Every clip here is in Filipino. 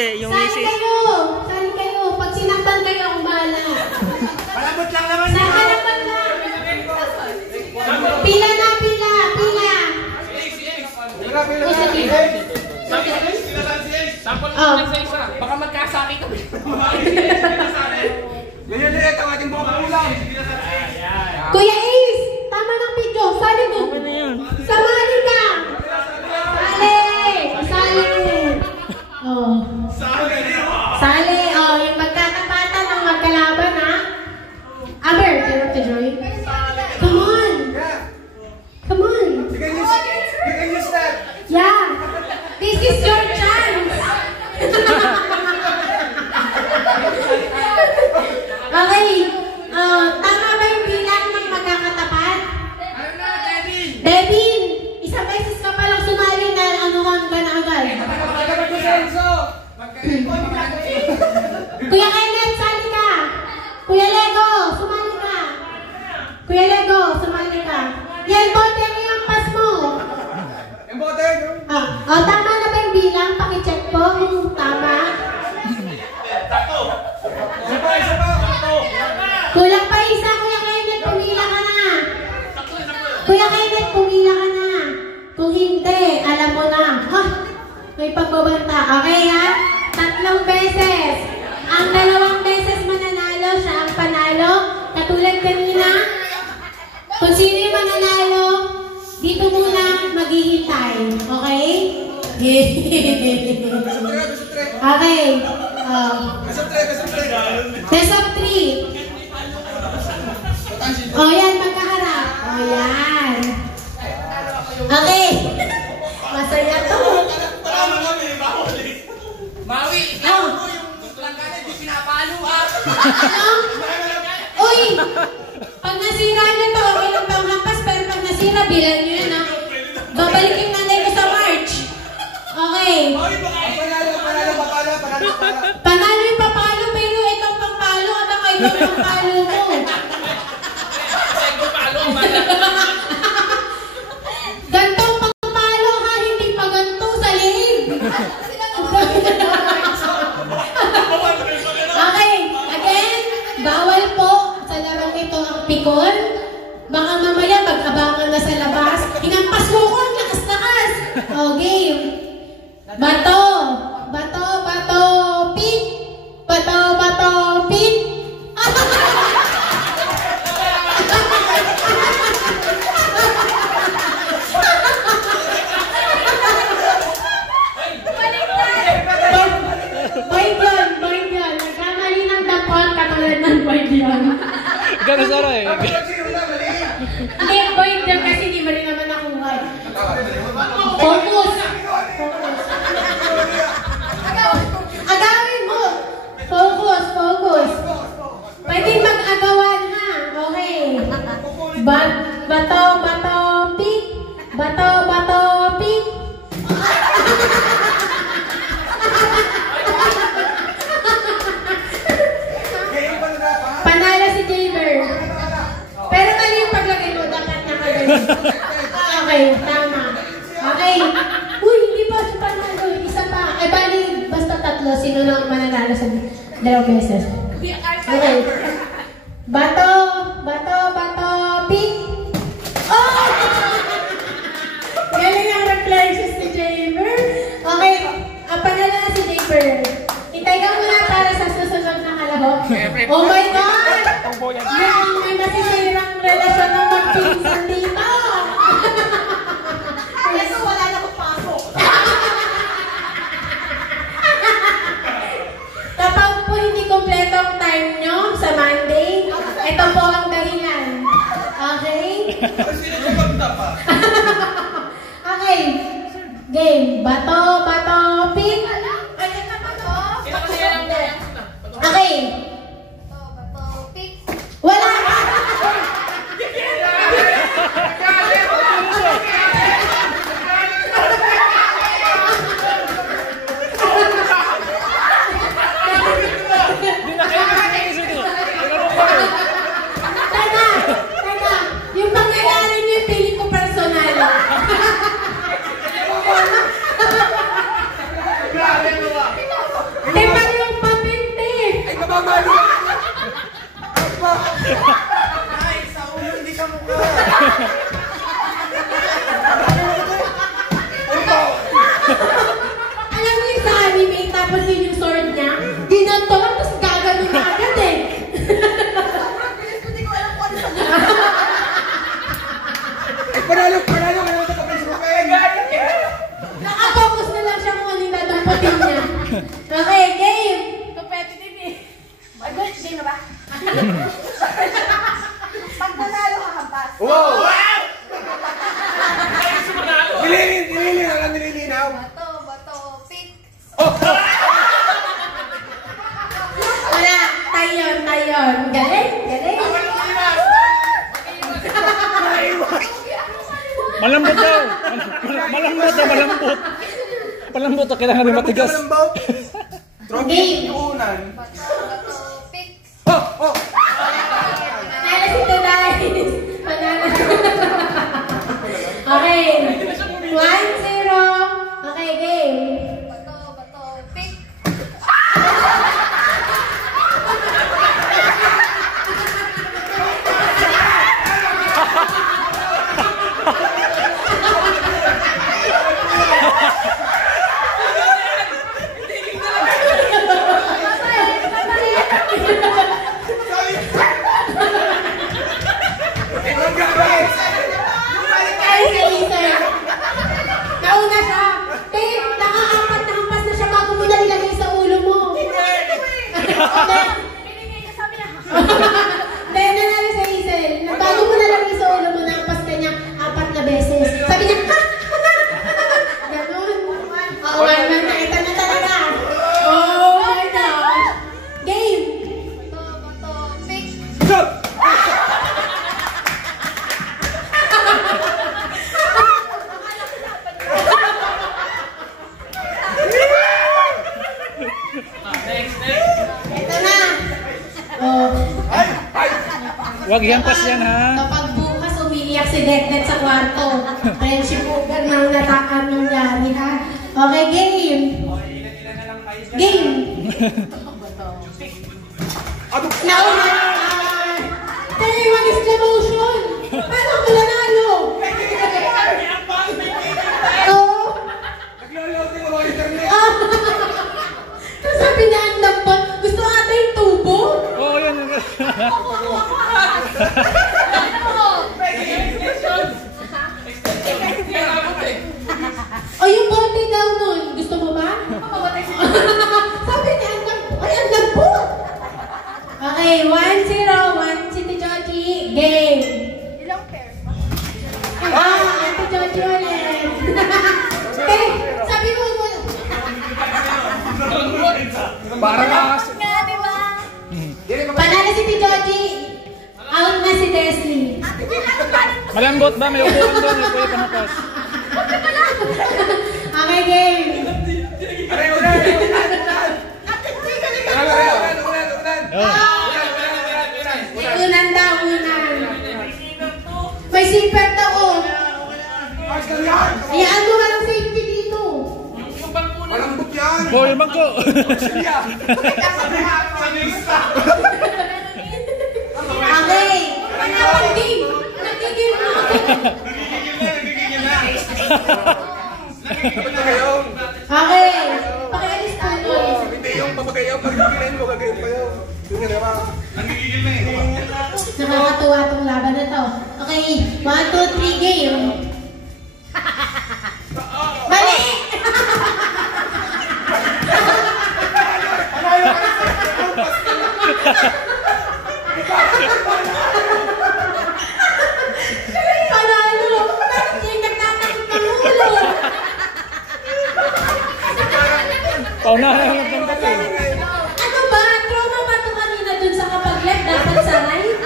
Hindi, yung misis. Sali kayo. Pag sinaktan kayo, akong bahala. Malabot lang naman. Sa harapan lang. Pila na, pila. Sample mo lang sa isa. Baka magkasaki kami. Ganyan din, tawatin mo ang ulam. Kuya Ace, tama ng video. Sali mo. Samali ka. Sali. Oh. Sali. Oh, yung magkatapatan ng magkalaban, ha? Aber, to Joy. Come on. You can use that. Yeah. This is your chance. Okay. Tama ba yung bilang ng magkakatapat? Devin, isang beses ka palang sumali na anuhan ka na agad. Kuya Kenneth, sali ka. Kuya Lego, sumali ka. Kuya Lego, sumali ka. Yan, bote mo yung pas mo. Yung bote. Tama na ba yung bilang? Pakicheck po kung tama. Isa pa. Kulang pa isa, Kuya Kenneth, pumila ka na. Kuya Kenneth, pumila ka na. Kung hindi, alam mo na. Ha? May pagbabanta. Okay, ha? 3 beses. Ang 2 beses mananalo, siya ang panalo. Katulad kanina, kung sino yung mananalo, dito muna maghihintay. Okay? Okay. Best of 3. O yan, magkaharap. O yan. Okay. Masaya to. Maui, ikaw mo yung langganan, di pinapalo, ha? Ano? Uy! Pag nasira nyo to, okay lang pang hampas, pero pag nasira, bilan nyo yan, ha? Babalik yung nanay ko sa March. Okay. Panalo yung papalo, pero itong pampalo at ang itong pampalo mo. Gantong pampalo, ha? Hindi pa ganto sa liig. Okay, again, bawal po sa larong ito ang pikon. Baka mamaya mag-abangan na sa labas. Hinampas mo ko, lakas-lakas. O, game. Bato, pit. Bato, pit. Boyd yan. Nagkamali ng dapot katulad ng Boyd yan. Gano'n sara eh. Hindi, Boyd yan kasi di mo rin naman nakuha. Focus. Agawin mo. Focus. Pwede mag-agawan, ha? Okay. Bato, pit. Bato, pit. Panalo si Jaber. Pero mali yung paglagay mo, dapat nakagay. Okay, tama. Okay. Uy, hindi pa si panalo. Isa pa. Ay, bali, basta 3. Sino lang mananalo sa 2 beses? Okay. Bato, pit. Oh! Galing ang reflexes ni Jaber. Okay, ang panalo na si Jaber. Hintay ka muna para sa susunod na kalahok. Oh my God! Mukhang may masisirang relasyon ng magpinsan dito. Kaya wala na kong pasok. Kapag po hindi kompleto ang time nyo sa Monday, ito po ang dahilan. Okay? Okay. Game. Bato, pit. Okay. Wala. Teka. Yung pangyayari niyo, feeling ko personal. sa mukha. Alam niyo yung sa anime, tapos yun yung sword niya, ginanto, tapos gagano na agad eh. Hindi ko alam kung ano sa Ay, panalo ka naman sa Facebook. Nakafocus na lang siya kung ano yung dadamputin niya. Okay, game! competitive eh. Ay, good. Game na ba? Pag nanalo ka hampas. Wow! Nililinaw. Bato, pick. Wala, tayon. Galing. Malambot daw. Malambot. Malambot to, kailangan rin matigas. Trophy unan. Bato, pick. Nala si Tunais. Panalo. Okay. 1-0. Okay, game. Bato, pick. Ay, sa Ethan. Nauna siya. Dave, nakaapat na hampas na siya bago mo nalilagay sa ulo mo. Pinigay ka sabi niya. Dahil nanalo sa Hazel, bago mo nalagay sa ulo mo, nakampas ka niya 4 na beses. Sabi niya, ha? Ganun. Oo, man, nakita na talaga. Oh my gosh. Game. Bato, pick. Ito na. Oh. Huwag hampas yan ha. Kapag bukas umiiyak si Dekdet sa kwarto, friendship over nang nataan nangyari ha. Okay, game. Game. Nauna na. Tayo mag-exclamation. Paano ako nanalo? Oo. Naglo-loading ang internet. Tapos sabi niya ang lambot. Gusto ata yung tubo. Oo, yan. O yung bote daw nun. Gusto mo ba? Sabi niya ang lambot. Okay, 1-0. 1 si Joji. Game. Ilang pair? Ate Joji ulit. Eh, sabi mo mo. Para ka. Nga, di ba? Panalo si Joji. Out na si Desli. Malambot ba? May upuan doon. May pwede pamapas. Okay, game. Aray, unan. Oh. Unan daw, unan. May zipper daw, oh. Hayaan mo walang safety dito. Malambot yan. Boy, bangko. Okay. Panalo game. Nagiging mo ako. Okay. Pakialis po nun. Hindi yung papagayaw. Pagkakilin mo, gagayon pa yun. Yun nga naman. Nakakatuwa tong laban na to. Okay. 1, 2, 3, game. Mali! Panalo! Bakit yung nagtatakot ng ulo? Paunahan lang ng bangko. Ano ba? Trauma ba ito kanina dun sa kapag left dapat sa right?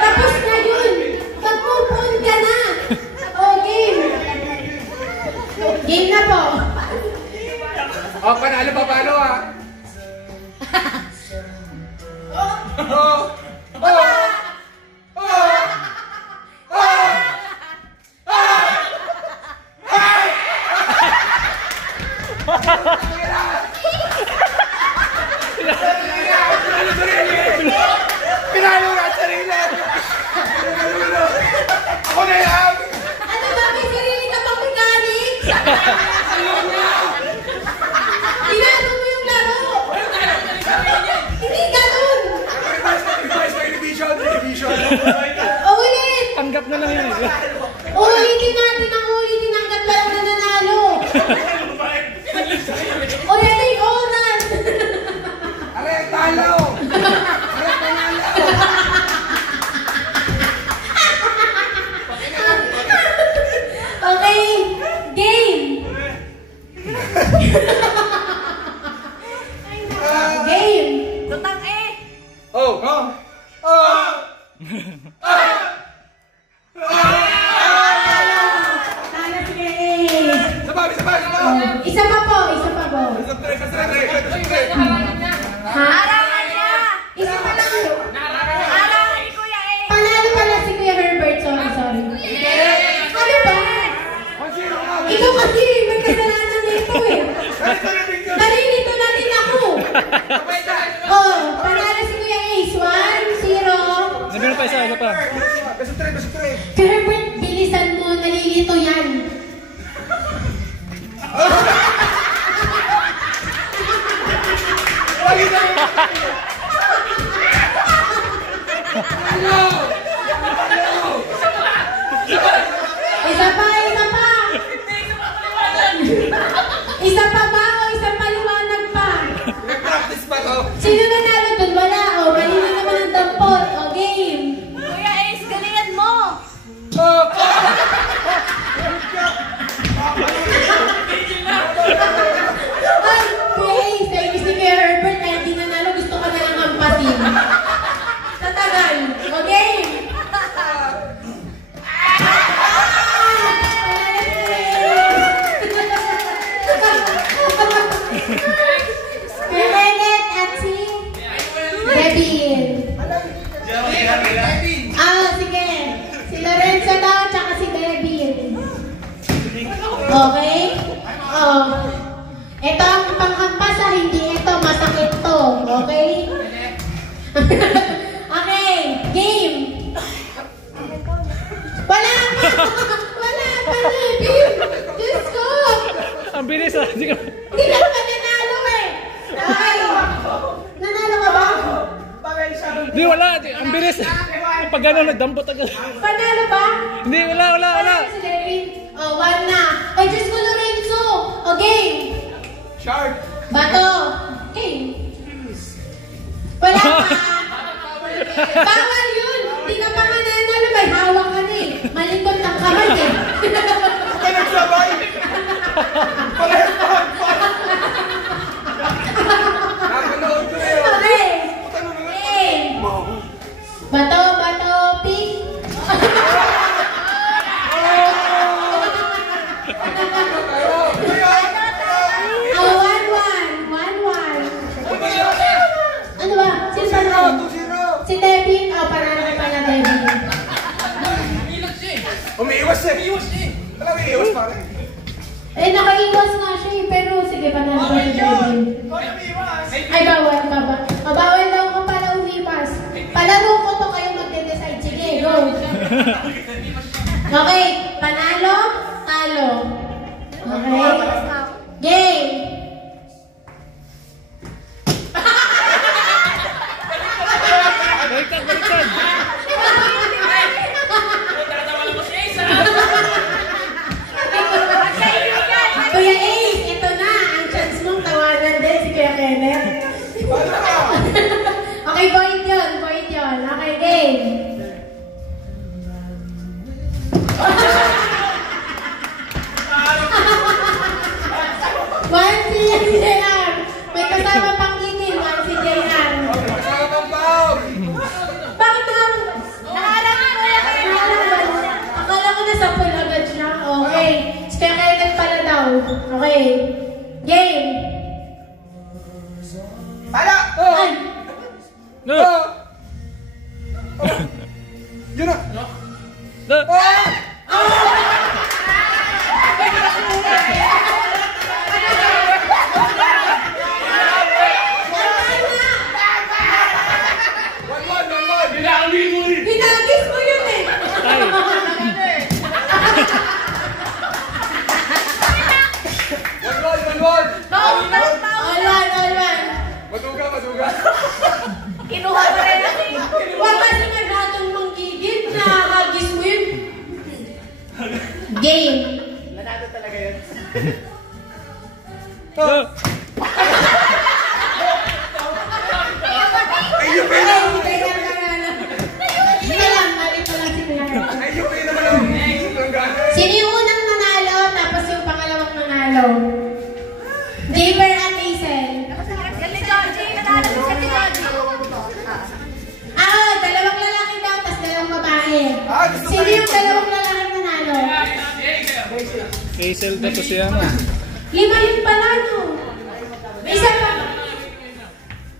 Tapos na yun! Mag-move on ka na! O, game! Game na po! Oh, panalo pa paano ah? Oh! Pinalo na at sarili! Tinalo mo yung laro! Hindi ganun! Revision. Ulit! Tanggap na lang yun. Ulitin natin ang ulitin hanggat walang nananalo! Ulitin yung oras! Aray, talo! Okay, game! Game! Lutang eh! Oh! Talo si Grace! Sabay! Isa pa po! Ha? Harangan niya! Isa pa lang po. Harangan ni Kuya eh! Panalo pala si Kuya Herbert. Sorry. Ano ba? Ikaw kasi, may kasalanan dito eh. Narinito natin ako. Oh, panalo si Kuya Ace. 1-0. Meron pa isa pa. Beso 3. Kuya Herbert, bilisan mo. Nalilito yan. Isa pa. Isa pa ba o isang paliwanag pa? Nag-practice pa to. Sino nanalo dun? Wala. O, mali na naman ang dampot. O, game. Kuya Ace, galingan mo! Ay, Kuya Ace, dahil si Kuya Herbert, kaya di nanalo, gusto ka na lang hampasin. Sa tagal. O, game. Kuya Bennett at si Devin. Sige. Si Lorenzo daw, tsaka si Devin. Okay? Ito ang panghampas, hindi ito. Masakit to. Okay? Okay. Game. Wala pa, Devin. Diyos ko. Ang bilis ah. Sige. Hindi ka naman nanalo eh. Okay. Nanalo ka ba? Hindi, wala. Ang bilis. Pag gano'n, nagdampot agad. Panalo ba? Hindi, wala. Panalo si Devin. Oh, 1 na. Ay, Diyos ko, Lorenzo. O, game. Sharp! Bato. Game. Wala pa. Bawal yun. Hindi ka pa nga nanalo. May hawak ka na eh. Malikot ang kamay eh. Ay, nagsabay! Parehas pa! Nakanood ko yun! Okay. Game. Bato, pink. Oh, 1-1. Ano ba? Sino panalo? 2-0! Si Devin. Oh, panalo ka pala, Devin. Umiiwas siya! Alam, umiiwas pa rin. Eh, nakaiwas nga siya eh. Pero sige, panalo ka si Devin. Ay, bawal ka ba? Bawal daw ka pala umiwas. Palaro ko to kayo magde-decide. Sige, go. Okay, panalo, talo. Okay? Game. Baliktad. Kuya Ace, ito na. Ang chance mong tawanan din si Kuya Kenneth. Okay, point yun. Okay, game. One si JR. May kasama pang gigil. One si JR. Kasama pang foul! Bakit nakaharap ko yan? Akala ko nasa pool agad siya. Okay. Kaya kailan pala daw. Okay. Game. Tala! Ay. No. Yun na! No. Hinagis mo yun eh. Ay. Game. Nanalo talaga yun. Oh. Ayun pa Ay, yun. hindi ka nanalo. Sige lang, mali pa lang si Kuya. Ayun pa yun naman ang langgana. Sino yung unang nanalo, tapos yung pangalawang nanalo? Jaber at Hazel. Galing Georgie. Nanalo si Ate Georgie. Ako, dalawang lalaki daw, tapos dalawang babae. Gusto Sino ko yung dalawang lalaki nanalo? Hazel daw to siya mo. 5 yun pala, no? May isa pa.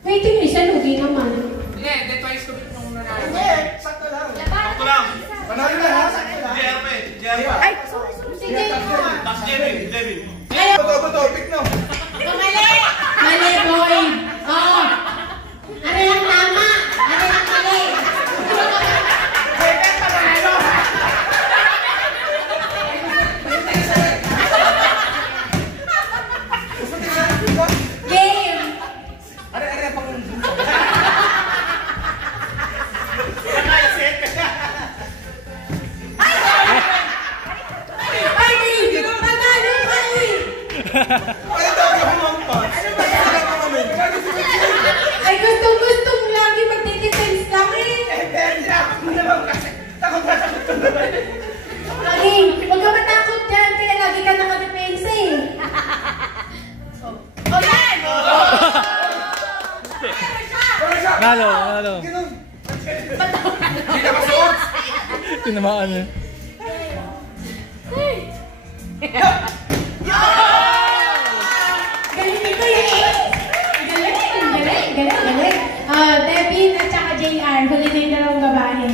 Wait, yung isa, lugi naman. Hindi, twice ko nung nanalo. Hindi, sakto lang. Sakto lang. Panalo na ha? JRP. JRP. Ay, sorry. Sige. Tapos Devin. Devin. Ayaw. Bato, pick no. Mali! Mali, boy! Oo. Ano yung tama? Ano yung mali? Game! Are, pang... Ay, panalo ka eh! Ano daw yung humampas? Ano ba kami? Ay, gustong-gustong lagi magtitipens lang eh! Tinakot mo naman kasi. Takot na takot ka naman. Ay, huwag ka matakot dyan, kaya lagi ka nakadepensa eh! Okay! Nalo, nalo. Ganun. Hindi na masuot. Tinamaan niya. Galing ito eh! Galing, galing, galing, galing. Devin at saka JR, huli na yung dalawang babae.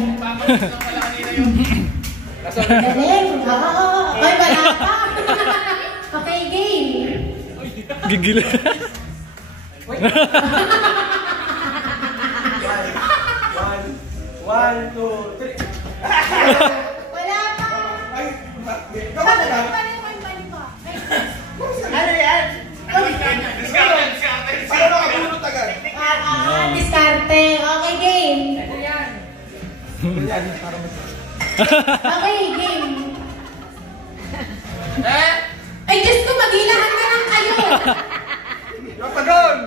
Galing! Oo! Ay, wala pa! Okay, game! Gigil. One, two, three. Wala pa! Ay, kapag na. Ano yan? Discarte, discarte. Para makabulot agad. Diskarte. Okay, game. Okay, game. Ay, Diyos ko, maghilahan na lang kayo. Kapagon!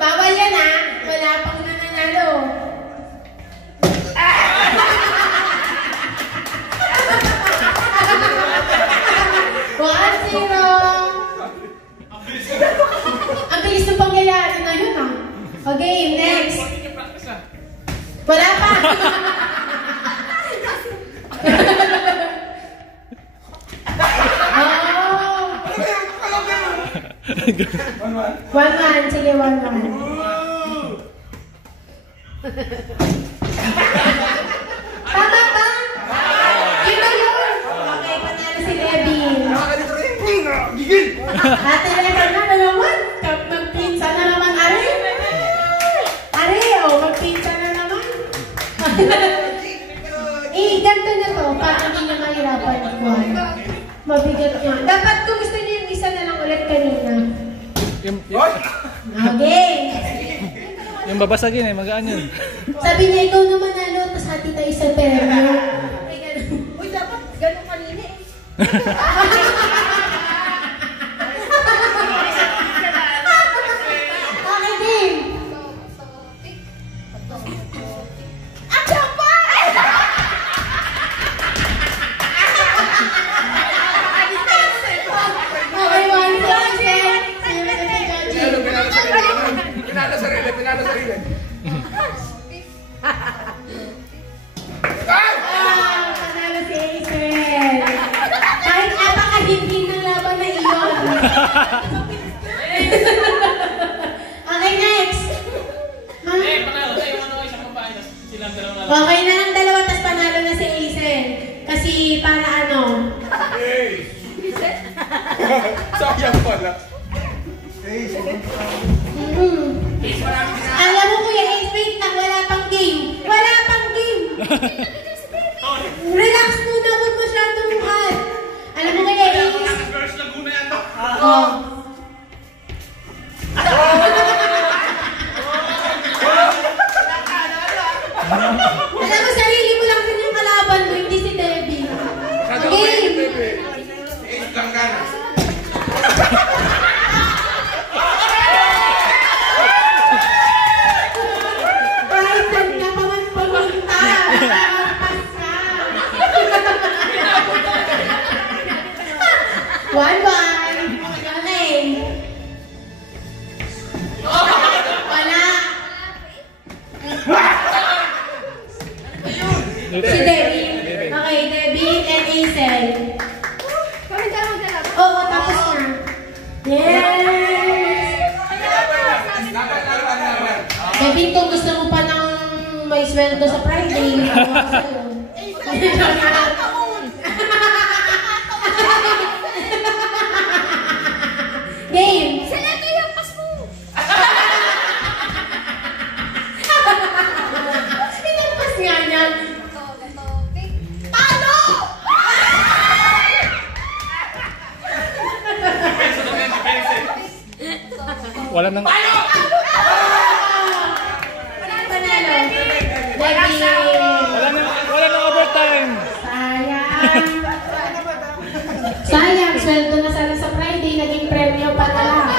Bawal yan, ha? Wala pang nananalo. One, zero. Ang bilis ng pangyayari na yun, ha? Okay, next. Wala pa. Oh. One, 1-1. Sige, 1-1. Tama ba? Yun na yun. Okay, panalo si Levin. nakakalito rin. Gigil! Ate Levin na, dalawan. Magpinsa na naman, Ari. Ari, magpinsa na naman. Ganito na to, para hindi na mahirapan ko. Mabigat niya. Dapat kung gusto niyo yung isa na lang ulit kanina. Hoy! Okay. Yung babasagin eh, magaan yun. Sabi niya, ikaw naman ano, tapos hati tayo sa premyo. Uy, dapat ganun kanina eh. Okay, game. Action pa! Okay, 1-0. Pinalo sarili. Pinalo sarili. Panalo si Israel. Kahit napakahinhin ng laban na iyon. Okay, next. Ha? Okay na lang dalawa, tapos panalo na si Israel. Kasi para ano? Hey! Sayang pala. Hey, Alam mo, Kuya Ace, wait lang, wala pang game. Wala pang game. Relax muna, huwag masyadong hard. Alam mo, Kuya Ace. Girls Laguna yan to. Oh. Alam mo, sarili mo Game! Langgana. Kahit saan ka pa man pumunta, nakakapas ka. 1-1. Okay. Wala. Si Debbie. Okay, Debbie and Hazel. Kami dalawa dalawa. Oo, tapos na. Yes! Debbie, kung gusto mo pa ng may sweldo sa Friday, ako sa'yo. Game! Select yung pas mo. Pinagpas nga niya. Ito. Palo! Wala nang... Panalo! Debbie! Wala nang overtime. Sayang! Sayang, sweldo na sana sa Friday, naging premyo pa na lang.